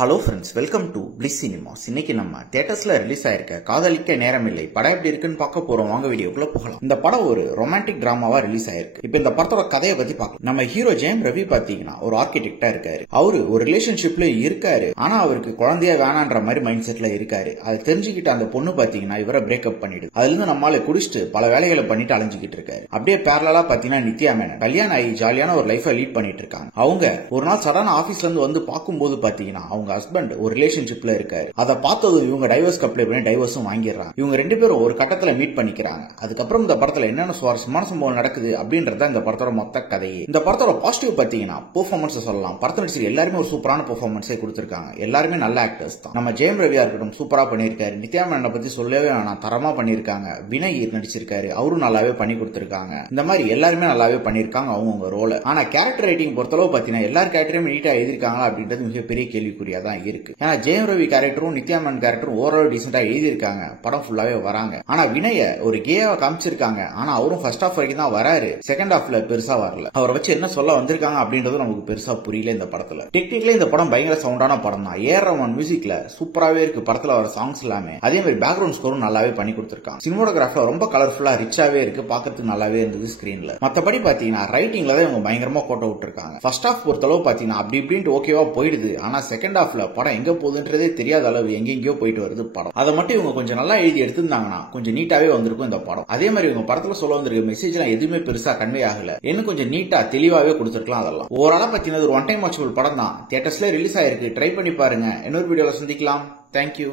Hello friends, welcome to bliss cinemas. இன்னைக்கு நம்ம தியேட்டர்ஸ்ல release ஆயிருக்க காதலிக்க நேரமில்லை படம் எப்படி இருக்குன்னு பார்க்க போறோம். வாங்க வீடியோக்குள்ள போகலாம். இந்த படம் ஒரு ரொமான்டிக் டிராமாவா ரிலீஸ் ஆயிருக்கு. இப்போ இந்த படத்தோட கதையை பத்தி பார்க்கலாம். நம்ம ஹீரோ ஜெயம் ரவி பாத்தீங்கன்னா ஒரு ஆர்கிடெக்டா இருக்காரு. அவரு ஒரு ரிலேஷன்ஷிப்ல இருக்காரு. ஆனா அவருக்கு குழந்தைய வேணான்ற மாதிரி மைண்ட் செட்ல இருக்காரு. அதை தெரிஞ்சுக்கிட்ட அந்த பொண்ணு பாத்தீங்கன்னா இவரை பிரேக்அப் பண்ணிடுது. அதுல இருந்து நம்மளால குடிச்சிட்டு பல வேலைகளை பண்ணிட்டு அலைஞ்சுக்கிட்டு இருக்காரு. அப்படியே பேரலா பாத்தீங்கன்னா நித்யா மேனன் கல்யாணம் ஆகி ஜாலியான ஒரு லைஃபை லீட் பண்ணிட்டு இருக்காங்க. அவங்க ஒரு நாள் சடான ஆபீஸ்ல இருந்து வந்து பார்க்கும்போது பாத்தீங்கன்னா அவங்க ஹஸ்பண்ட் ஒரு ரிலேஷன்ஷிப்ல இருக்காரு. அதை பார்த்ததும் இவங்க டைவர்ஸ்க்கு அப்ளை பண்ணி டைவர்ஸும் வாங்கிடுறாங்க. இவங்க ரெண்டு பேரும் ஒரு கட்டத்துல மீட் பண்ணிக்கிறாங்க. அதுக்கப்புறம் இந்த படத்துல என்னென்ன சுவாரஸ்யமான சம்பவம் நடக்குது அப்படின்றத இந்த படத்தோட மொத்த கதையே. இந்த படத்தோட பாசிட்டிவ் பாத்தீங்கன்னா பெர்ஃபார்மன்ஸ் சொல்லலாம். படத்துல நடிச்ச எல்லாருமே ஒரு சூப்பரான பெர்ஃபார்மன்ஸை கொடுத்திருக்காங்க. எல்லாருமே நல்ல ஆக்டர்ஸ் தான். நம்ம ஜெயம் ரவியா இருக்கட்டும் சூப்பரா பண்ணிருக்காரு. நித்யா மேனனை பத்தி சொல்லவே வேணாம், தரமா பண்ணிருக்காங்க. வினய் நடிச்சிருக்காரு, அவரும் நல்லாவே பண்ணி கொடுத்திருக்காங்க. இந்த மாதிரி எல்லாருமே நல்லாவே பண்ணிருக்காங்க அவங்க ரோல. ஆனா கேரக்டர் ரைட்டிங் பொறுத்தளவு பாத்தீங்கன்னா எல்லார் கேரக்டரும் நீட்டா எழுதிருக்காங்களா அப்படின்றது மிகப்பெரிய கேள்விக்குறியா தான் இருக்கு. ஏன்னா ஜெயம் ரவி கேரக்டரும் நித்யா மேனன் கேரக்டரும் ஓவரால் டீசென்டா எழுதியிருக்காங்க. படம் ஃபுல்லாவே வராங்க. ஆனா வினய ஒரு கேவா காமிச்சிருக்காங்க. ஆனா அவரும் ஃபர்ஸ்ட் ஹாஃப் வரைக்கும் தான் வராரு. செகண்ட் ஹாஃப்ல பெருசா வரல. அவரை வச்சு என்ன சொல்ல வந்திருக்காங்க அப்படின்றது நமக்கு பெருசா புரியல. இந்த படத்துல டெக்னிக்கலி இந்த படம் பயங்கர சவுண்டான படம் தான். ஏஆர் ரஹ்மான் மியூசிக்ல சூப்பராவே இருக்கு. படத்துல வர சாங்ஸ் எல்லாமே அதே மாதிரி பேக்ரவுண்ட் ஸ்கோரும் நல்லாவே பண்ணி கொடுத்திருக்காங்க. சினிமோட்டோகிராஃபில ரொம்ப கலர்ஃபுல்லா ரிச்சாவே இருக்கு. பாக்கிறதுக்கு நல்லாவே இருந்தது ஸ்கிரீன்ல. மத்தபடி பாத்தீங்கன்னா ரைட்டிங்ல தான் இவங்க பயங்கரமா கோட்டை விட்டுருக்காங்க. ஃபர்ஸ்ட் ஹாஃப் பொறுத்தளவு பாத்தீங்கன்னா அப்படி இப்படின்ட்டு ஓகேவா போயிடுது. ஆனா செகண்ட் ஹாஃப்ல படம் எங்க போகுதுன்றதே தெரியாத அளவு எங்கெங்கயோ போயிட்டு வருது படம். அதை மட்டும் இவங்க கொஞ்சம் நல்லா எழுதி எடுத்திருந்தாங்கன்னா கொஞ்சம் நீட்டாவே வந்திருக்கும் இந்த படம். அதே மாதிரி இவங்க படத்துல சொல்ல வந்திருக்க மெசேஜ் எல்லாம் எதுவுமே பெருசா கன்வே ஆகல. இன்னும் கொஞ்சம் நீட்டா தெளிவாவே கொடுத்திருக்கலாம். அதெல்லாம் ஓவராலா பாத்தீங்கன்னா ஒரு ஒன் டைம் வாட்சபிள் படம் தான். தியேட்டர்ஸ்ல ரிலீஸ் ஆயிருக்கு. ட்ரை பண்ணி பாருங்க. இன்னொரு வீடியோல சந்திக்கலாம். தேங்க்யூ.